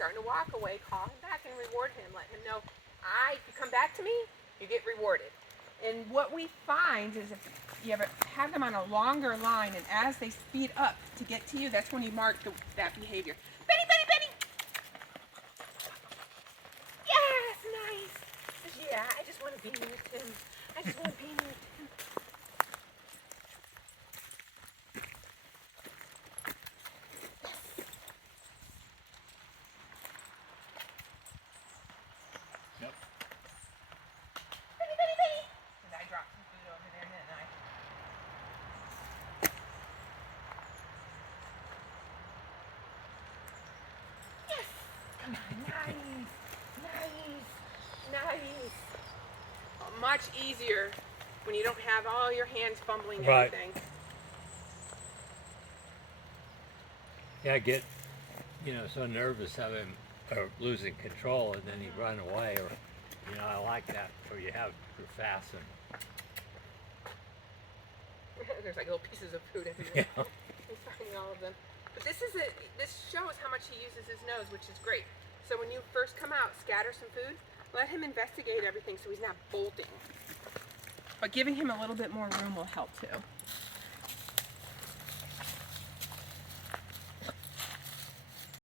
starting to walk away, call him back and reward him. Let him know, if you come back to me, you get rewarded. And what we find is if you ever have them on a longer line, and as they speed up to get to you, that's when you mark that behavior. Benny, Benny, Benny! Yes, nice! Yeah, I just want to be near Tim. I just want to be near Tim. Yep. Benny, Benny, Benny! And I dropped some food over there, didn't I? Yes! Come on, nice! Nice! Much easier when you don't have all your hands fumbling Right. everything. Yeah, I get, so nervous of him or losing control, and then he run away, or, I like that, where you have your fasten. There's like little pieces of food everywhere. Yeah. I'm finding all of them. But this shows how much he uses his nose, which is great. So when you first come out, scatter some food, let him investigate everything so he's not bolting. But giving him a little bit more room will help too.